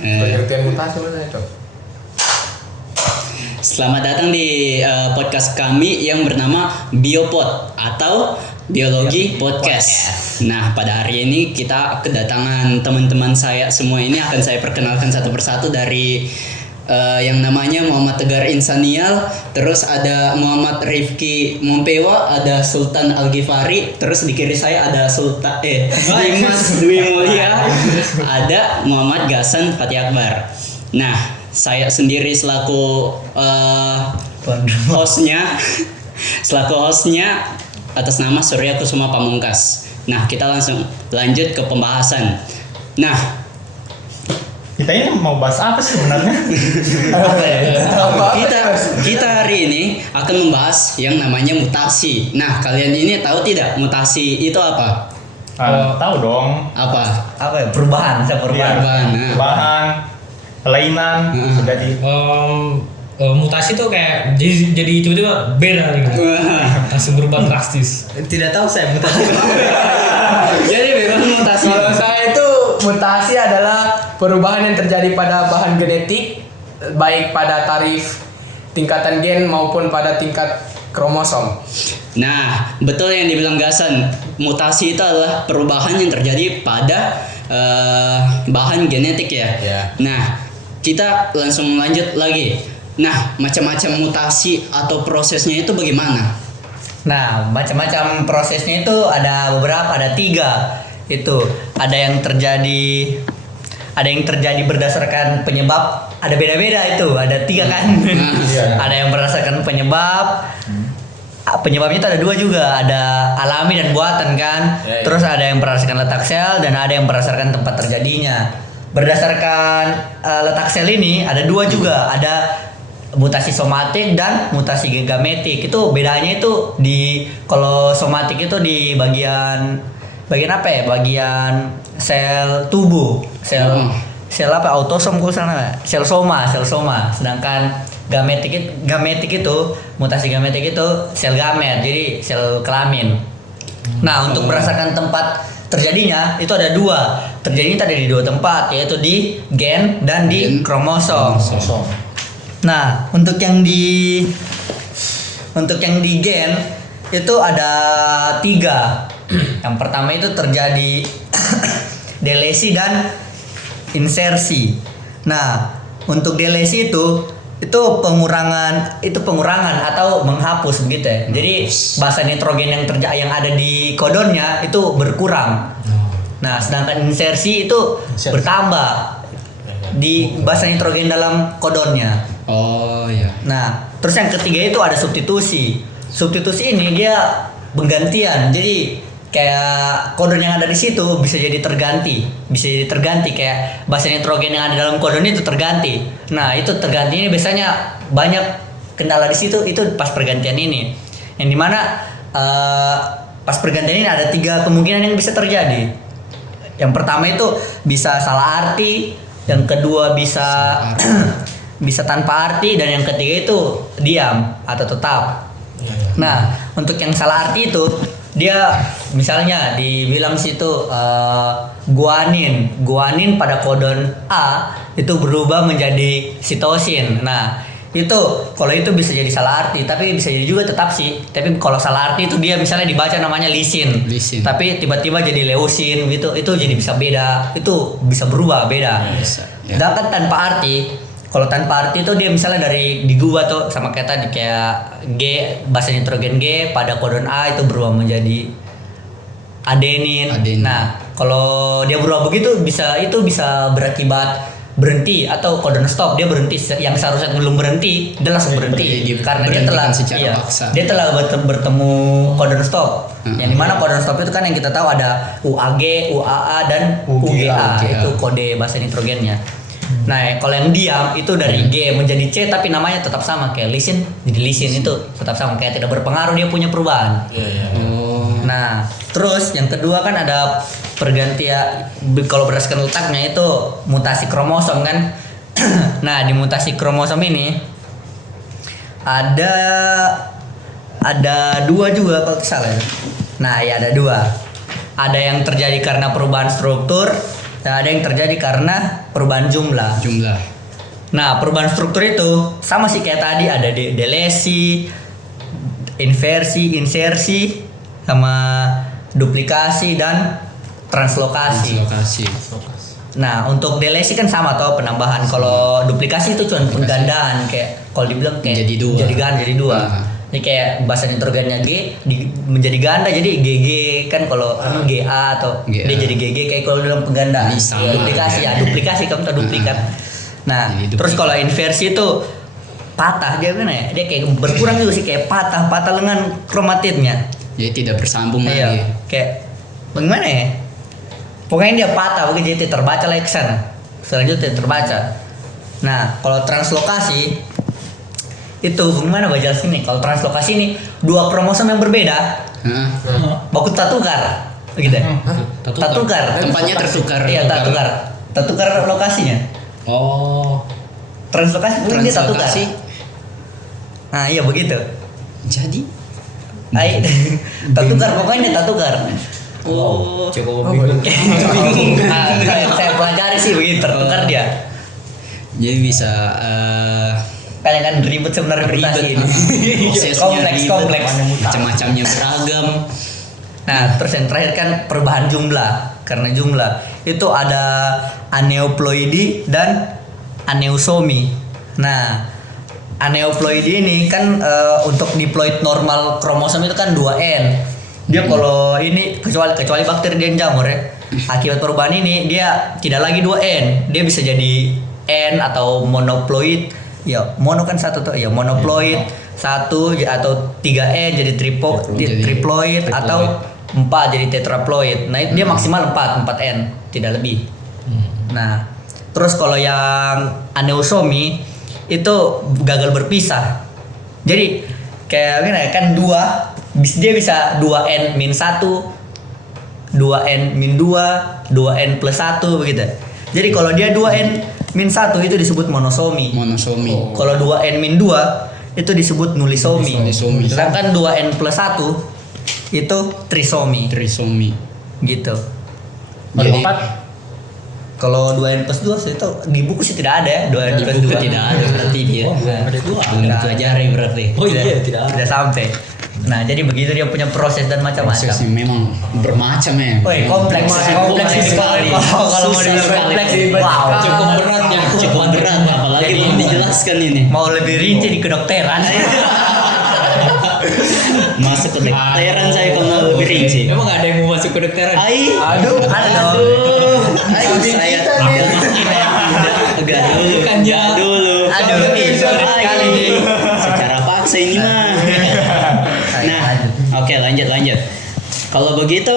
Pengertian mutasi mana itu? Selamat datang di podcast kami yang bernama Biopod atau Biologi Podcast. Nah, pada hari ini kita kedatangan teman-teman saya semua ini akan saya perkenalkan satu persatu dari yang namanya Muhammad Tegar Insanial, terus ada Muhammad Rifki Mompewa, ada Sultan Al-Ghifari, terus di kiri saya ada Dimas Dwi Mulia, ada Muhammad Gasan Fatih Akbar. Nah, saya sendiri selaku hostnya atas nama Surya Kusuma Pamungkas. Nah, kita langsung lanjut ke pembahasan. Nah, kita ini mau bahas apa sih sebenarnya? Kita hari ini akan membahas yang namanya mutasi. Nah, kalian ini tahu tidak mutasi itu apa? Tahu dong. Apa? Apa ya? Perubahan. Perubahan, kelainan terjadi. Mutasi tuh kayak jadi tiba-tiba beda gitu. Langsung berubah drastis. Tidak tahu saya mutasi. Jadi bagaimana mutasi? Kalau saya itu mutasi adalah perubahan yang terjadi pada bahan genetik, baik pada tarif tingkatan gen maupun pada tingkat kromosom. Nah, betul yang dibilang Gasan. Mutasi itu adalah perubahan yang terjadi pada bahan genetik ya. Nah, kita langsung lanjut lagi. Nah, macam-macam mutasi atau prosesnya itu bagaimana? Nah, macam-macam prosesnya itu ada beberapa, ada 3. Itu ada yang terjadi berdasarkan penyebab, ada beda-beda itu, ada 3 kan. Ada yang berdasarkan penyebab. Penyebabnya itu ada 2 juga, ada alami dan buatan kan. Terus ada yang berdasarkan letak sel dan ada yang berdasarkan tempat terjadinya. Berdasarkan letak sel ini ada 2 juga, ada mutasi somatik dan mutasi gametik. Itu bedanya itu kalau somatik itu di bagian apa ya? Bagian sel tubuh, sel apa? Autosom sana, sel soma. Sedangkan gametik itu mutasi gametik itu sel gamet, jadi sel kelamin. Nah, untuk berdasarkan tempat terjadinya itu ada 2. Terjadinya ada di 2 tempat, yaitu di gen dan di kromosom. Nah, untuk yang di gen itu ada 3. Yang pertama itu terjadi delesi dan insersi. Nah, untuk delesi itu pengurangan atau menghapus begitu ya. Jadi basa nitrogen yang ada di kodonnya itu berkurang. Nah, sedangkan insersi itu bertambah di basa nitrogen dalam kodonnya. Oh ya. Nah, terus yang ketiga itu ada substitusi. Substitusi ini dia penggantian. Jadi kayak kodon yang ada di situ bisa jadi terganti kayak basa nitrogen yang ada dalam kodon itu terganti. Nah, itu terganti ini biasanya banyak kendala di situ itu pas pergantian ini. Yang dimana pas pergantian ini ada 3 kemungkinan yang bisa terjadi. Yang pertama itu bisa salah arti, yang kedua bisa bisa tanpa arti, dan yang ketiga itu diam atau tetap. Nah, untuk yang salah arti itu dia misalnya dibilang situ guanin pada kodon A itu berubah menjadi sitosin. Nah, itu kalau itu bisa jadi salah arti, tapi bisa jadi juga tetap sih. Tapi kalau salah arti itu dia misalnya dibaca namanya lisin. Tapi tiba-tiba jadi leusin gitu, itu jadi bisa beda, itu bisa berubah beda. Sedangkan tanpa arti, kalau tanpa arti itu dia misalnya dari digubah tuh sama kayak tadi, kayak G, basa nitrogen G pada kodon A itu berubah menjadi adenin. Nah, kalau dia berubah begitu bisa berakibat berhenti atau kodon stop, dia berhenti yang seharusnya belum berhenti dia langsung berhenti karena dia telah bertemu kodon stop. Yang dimana kodon stop itu kan yang kita tahu ada UAG, UAA dan UGA. Itu kode basa nitrogennya. Nah, kalau yang diam itu dari G menjadi C tapi namanya tetap sama kayak lisin, jadi lisin itu tetap sama, kayak tidak berpengaruh, dia punya perubahan. Nah, terus yang kedua kan ada pergantian kalau berdasarkan letaknya itu mutasi kromosom kan. Nah, di mutasi kromosom ini ada 2 juga kalau salah. Nah, ya ada 2. Ada yang terjadi karena perubahan struktur Nah, ada yang terjadi karena perubahan jumlah. Nah, perubahan struktur itu sama sih kayak tadi, ada delesi, inversi, insersi, sama duplikasi dan translokasi. Nah, untuk delesi kan sama toh penambahan. Kalau duplikasi itu cuma penggandaan, kayak kalau dibilang kayak Jadi dua. jadi dua. Ini kayak bahasa nitrogennya G menjadi ganda, jadi GG kan kalau GA atau GA. dia jadi GG kayak kalau dalam penggandaan. Sama. Duplikasi ya, duplikasi kamu tahu duplikat. Nah, Jadi terus duplikat. kalau inversi itu patah dia gimana ya? Dia kayak berkurang juga sih, kayak patah lengan kromatidnya. Jadi tidak bersambung lagi. Iya, kayak bagaimana ya? Pokoknya dia patah, jadi tidak terbaca lagi ke sana. Selanjutnya tidak terbaca. Nah, kalau translokasi itu bagaimana baca sini? Kalau translokasi ini dua kromosom yang berbeda, Hah? baku tatukar, gitu. Tatukar. Tempatnya tertukar. Iya, tatukar lokasinya. Oh. Translokasi mungkin dia tatukar. Translokasi. Nah, iya begitu. Jadi Tatukar, pokoknya tatukar. oh Coba bingung. Nah, saya pelajari sih begitu, tertukar dia. jadi bisa Kalian kan ribet sebenarnya mutasi ini. prosesnya kompleks. macam-macamnya beragam. Nah, terus yang terakhir kan perubahan jumlah. Karena jumlah itu ada aneuploidi dan aneuplosomi. Nah, aneuploidi ini kan untuk diploid normal kromosom itu kan 2N. Dia kalau ini kecuali bakteri dan jamur ya. Akibat perubahan ini dia tidak lagi 2N. Dia bisa jadi N atau monoploid. Ya, mono kan satu tuh. Ya, monoploid satu atau 3N jadi triploid atau 4 jadi tetraploid. Nah, dia maksimal 4N, tidak lebih. Nah, terus kalau yang aneuplosomi itu gagal berpisah. Jadi kayak gimana ya, kan dia bisa 2N-1, 2N-2, 2N plus 1 begitu. Jadi kalau dia 2N-1 itu disebut monosomi. Kalau 2N-2 itu disebut nulisomi. Nulisomi. Sedangkan 2N plus 1 itu trisomi. Gitu. Jadi Kalau 2N plus 2 itu di buku sih tidak ada ya. 2N di plus buku 2 tidak ada berarti dia. Ada dua. Belum dipelajari berarti. Oh iya, tidak ada. Tidak sampai. Nah, jadi begitu dia punya proses dan macam-macam. Prosesnya memang bermacam ya. Woi, kompleks sekali. Kalau mau Susah dibilang sekali. kompleks, wow. Cukup berat ya. Cukup berat apalagi Jadi mau dijelaskan ini. Mau lebih rinci di kedokteran. Masuk ke kedokteran saya kalau mau lebih rinci. Emang gak ada yang mau masuk kedokteran? Aduh, ada dong. Saya agak dulu. Bukan ya. Dulu. Aduh, sorry sekali nih. Secara paksa ini mah. Nah, oke lanjut. Kalau begitu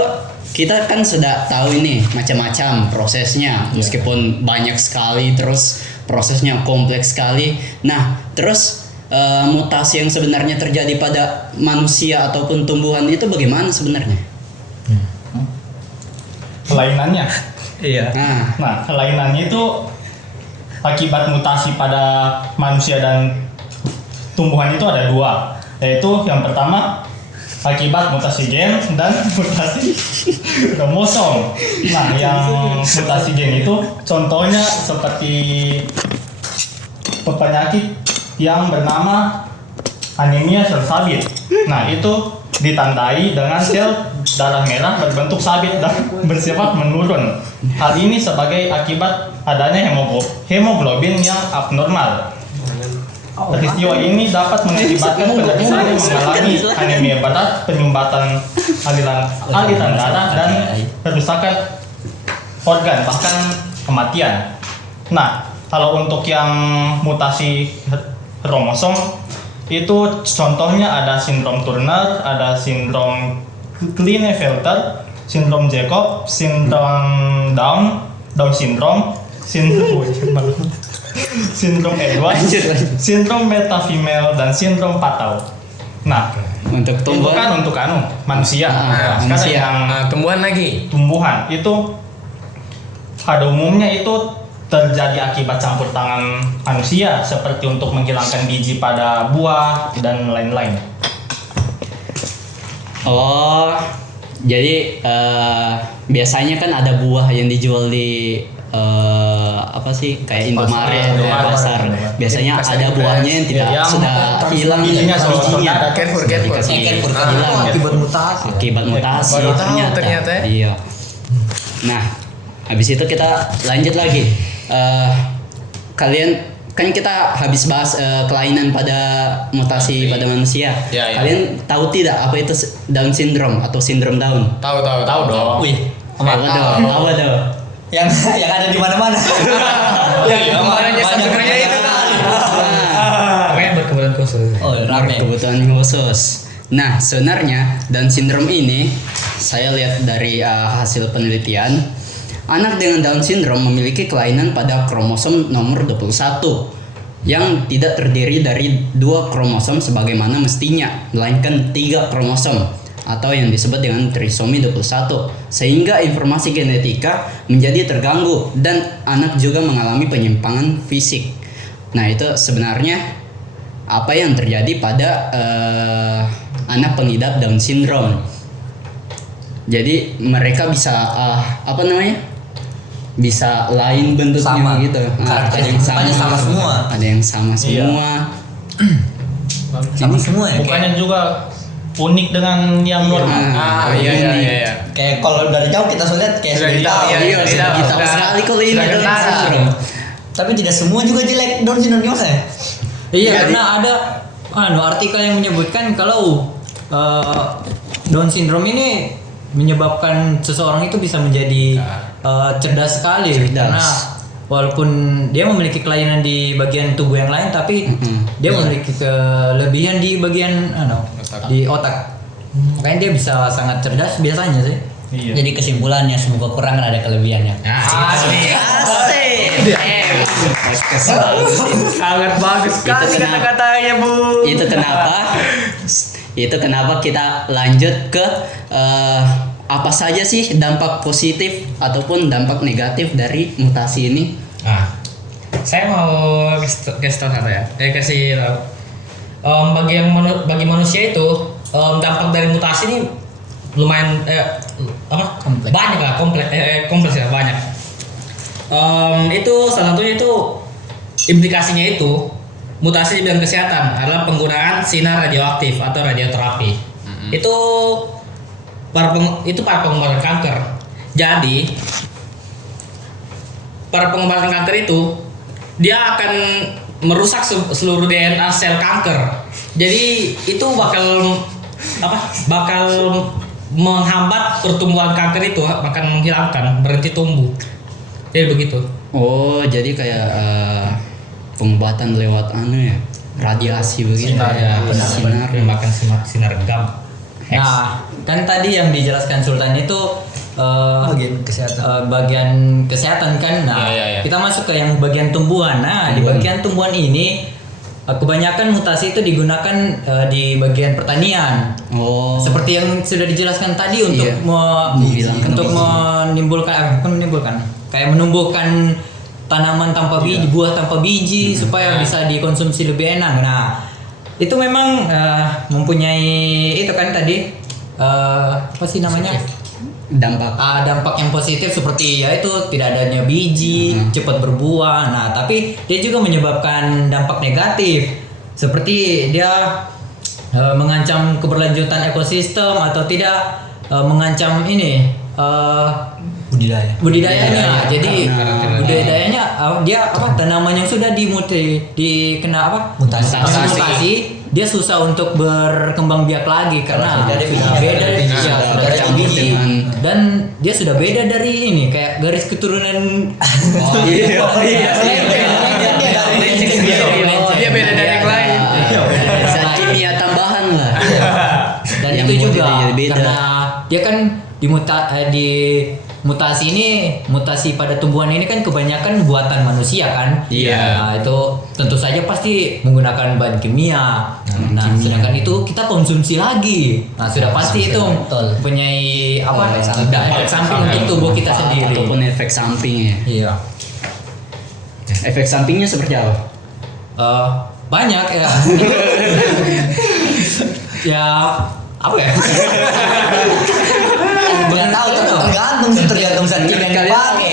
kita kan sudah tahu ini macam-macam prosesnya, meskipun banyak sekali, terus prosesnya kompleks sekali. Nah, terus mutasi yang sebenarnya terjadi pada manusia ataupun tumbuhan itu bagaimana sebenarnya? Kelainannya. Iya. Nah, kelainannya itu akibat mutasi pada manusia dan tumbuhan itu ada dua, yaitu yang pertama akibat mutasi gen dan mutasi kromosom. Nah, yang mutasi gen itu contohnya seperti penyakit yang bernama anemia sel sabit. Nah, itu ditandai dengan sel darah merah berbentuk sabit dan bersifat menurun. Hal ini sebagai akibat adanya hemoglobin yang abnormal. Peristiwa ini dapat mengakibatkan penderita yang mengalami anemia berat, penyumbatan aliran darah, dan kerusakan organ, bahkan kematian. Nah, kalau untuk yang mutasi kromosom itu contohnya ada sindrom Turner, ada sindrom Klinefelter, sindrom Jacob, sindrom Down syndrome, sindrom Edwards, sindrom metafemel, dan sindrom Patau. Nah, Untuk itu tumbuhan kan untuk manusia. Nah, sekarang manusia. yang Tumbuhan lagi. tumbuhan itu pada umumnya itu terjadi akibat campur tangan manusia, seperti untuk menghilangkan biji pada buah dan lain-lain. Oh, jadi biasanya kan ada buah yang dijual di apa sih kayak Indomaret Indomaret. pasar. Biasanya Pasar ada Impres. buahnya yang tidak Yang sudah hilang bijinya bijinya. Careful. Dikasih hilang akibat mutasi. akibat mutasi Baru tahu ternyata ya. Iya. Nah, habis itu kita lanjut lagi. Kalian kan kita habis bahas kelainan pada mutasi pada manusia. Iya. Kalian tahu tidak apa itu Down syndrome atau sindrom Down? Tahu dong. Wih, Apa tuh? Apa tuh? yang ada di mana-mana. Kemarinnya sebenarnya itu Pokoknya berkebutuhan khusus. Oh, rame. Kebutuhan khusus. Nah, sebenarnya Down syndrome ini saya lihat dari hasil penelitian, anak dengan Down syndrome memiliki kelainan pada kromosom nomor 21 yang tidak terdiri dari 2 kromosom sebagaimana mestinya, melainkan 3 kromosom atau yang disebut dengan trisomi 21, sehingga informasi genetika menjadi terganggu dan anak juga mengalami penyimpangan fisik. Nah, itu sebenarnya apa yang terjadi pada anak pengidap Down syndrome. Jadi mereka bisa bisa lain bentuknya Sama. gitu. Karakter mukanya sama semua. Ada yang sama semua. Sama semua ya. Bukannya juga unik dengan yang normal. Iya. Kayak kalau dari jauh kita sudah lihat kayak Sudah sudah tahu, tahu. iya. Iya, sudah tahu sekali kalau ini Sudah Down kenal. syndrome. Tapi tidak semua juga jelek Down syndrome gimana ya? Iya, karena ada artikel yang menyebutkan kalau Down syndrome ini menyebabkan seseorang itu bisa menjadi cerdas sekali karena walaupun dia memiliki kelainan di bagian tubuh yang lain tapi dia memiliki kelebihan di bagian di otak. Makanya dia bisa sangat cerdas biasanya sih. Iya. Jadi kesimpulannya semua kekurangan ada kelebihannya. Asik. Sangat bagus sekali Itu kenapa? kata-katanya, Bu. Itu kenapa kita lanjut ke apa saja sih dampak positif ataupun dampak negatif dari mutasi ini? Nah, saya mau kasih tahu satu ya. Kasih tahu. Bagi manusia itu dampak dari mutasi ini lumayan Kompleks. banyak lah, kompleks ya banyak. Itu salah satunya itu implikasinya itu mutasi di bidang kesehatan adalah penggunaan sinar radioaktif atau radioterapi. Itu para pengobatan kanker. Jadi para pengobatan kanker itu dia akan merusak seluruh DNA sel kanker. Jadi itu bakal menghambat pertumbuhan kanker itu, akan menghilangkan, berhenti tumbuh. Jadi begitu. Oh, jadi kayak pengobatan lewat radiasi begitu. Sinar, ya. benar. Sinar. Memakan sinar gam. Nah, kan tadi yang dijelaskan Sultan itu Bagian kesehatan. bagian kesehatan kan. Nah, Iya. kita masuk ke yang bagian tumbuhan. Nah, di bagian tumbuhan ini kebanyakan mutasi itu digunakan di bagian pertanian. Oh. Seperti yang sudah dijelaskan tadi untuk Iya. Menghilangkan menimbulkan kayak menumbuhkan tanaman tanpa biji, buah tanpa biji supaya bisa dikonsumsi lebih enak. Nah, itu memang mempunyai itu kan tadi apa sih namanya? Dampak. Dampak yang positif seperti yaitu tidak adanya biji, cepat berbuah. Nah, tapi dia juga menyebabkan dampak negatif seperti dia mengancam keberlanjutan ekosistem atau tidak mengancam ini budidayanya. Jadi budidayanya dia tanaman yang sudah dikena mutasi, dia susah untuk berkembang biak lagi karena sudah ada sudah biji. beda Sudah sudah ada bercampur biji. dengan- Dan dia sudah beda dari ini kayak garis keturunan. Oh iya. Dia beda dari yang lain. Zat kimia tambahan lah. Dan Yang itu mau juga jadi beda. karena dia kan di mutasi ini, mutasi pada tumbuhan ini kan kebanyakan buatan manusia kan. Iya. Nah, itu tentu saja pasti menggunakan bahan kimia. Nah, sedangkan itu kita konsumsi lagi. Nah, sudah pasti itu betul. mempunyai Efek samping. efek samping untuk tubuh kita sendiri. Ataupun efek samping ya. Iya. Efek sampingnya seperti apa? Banyak ya. Ya apa ya? Bukan tahu itu tergantung zat kimia yang dipakai.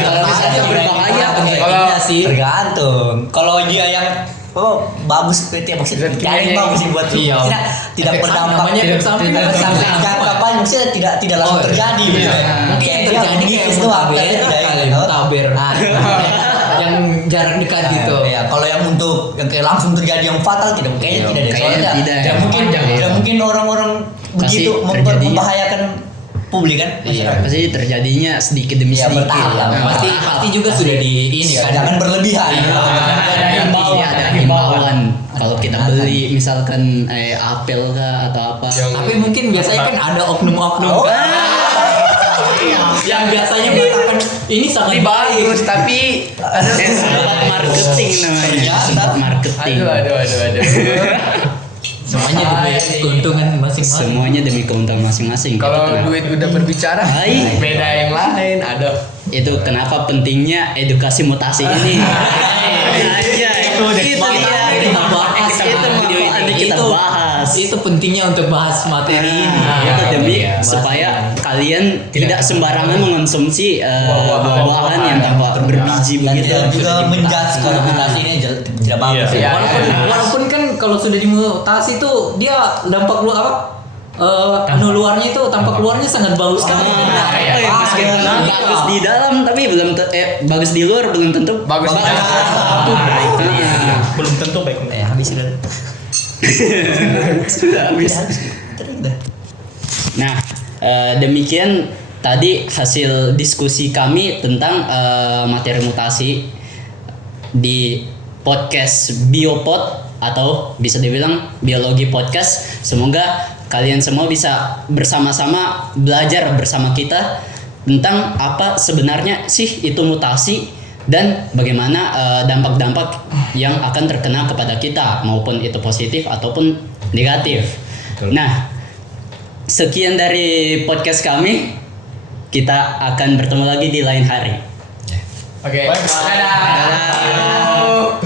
Kalau misalnya berbahaya, Kalau sih Tergantung. Kalau dia yang bagus PT maksudnya yang bagus sih buat tubuh. Iya. Tidak Efek berdampak namanya efek samping. sampai jangka panjang maksudnya tidak langsung terjadi gitu. Mungkin yang terjadi kayak mutaber yang jarak dekat gitu. Ya, kalau yang untuk yang kayak langsung terjadi yang fatal tidak kayaknya tidak deh. Kayaknya Soalnya tidak. tidak mungkin tidak mungkin orang-orang Pasti begitu terjadi. membahayakan publik kan. Iya, pasti terjadinya sedikit demi Iya, sedikit. bertahap. Nah, Pasti juga sudah di ini Ya, kan. jangan berlebihan. ada himbauan kalau kita beli misalkan apel kah atau apa. Tapi mungkin biasanya kan ada oknum-oknum Oh. kan. Yang biasanya mengatakan ini sangat baik. bagus tapi Tempat marketing namanya. Tempat marketing. aduh. Semuanya demi keuntungan masing-masing. Semuanya demi keuntungan masing-masing. Kalau Gitu. duit udah berbicara, Hai. beda yang lain. Ada. Itu kenapa pentingnya edukasi mutasi ini. Aja. Itu dia. Kita bahas Itu makanya kita bahas. Itu pentingnya untuk bahas materi ini. Itu demi Iya, supaya kalian tidak sembarangan mengonsumsi buah-buahan yang tanpa berbiji Dan begitu. dia juga menjudge kalau mutasi ini tidak bagus. Iya. Walaupun kan kalau sudah dimutasi tuh dia dampak lu apa? Luarnya itu tampak luarnya sangat bagus kan. Meskipun bagus di dalam tapi belum bagus di luar belum tentu Bagus di dalam. Iya. Belum tentu baik. Habis sudah. Sudah habis. Nah, demikian tadi hasil diskusi kami tentang materi mutasi di podcast Biopod atau bisa dibilang biologi podcast. Semoga kalian semua bisa bersama-sama belajar bersama kita tentang apa sebenarnya sih itu mutasi dan bagaimana dampak-dampak yang akan terkena kepada kita maupun itu positif ataupun negatif. Nah, sekian dari podcast kami. Kita akan bertemu lagi di lain hari. Oke. Dadah.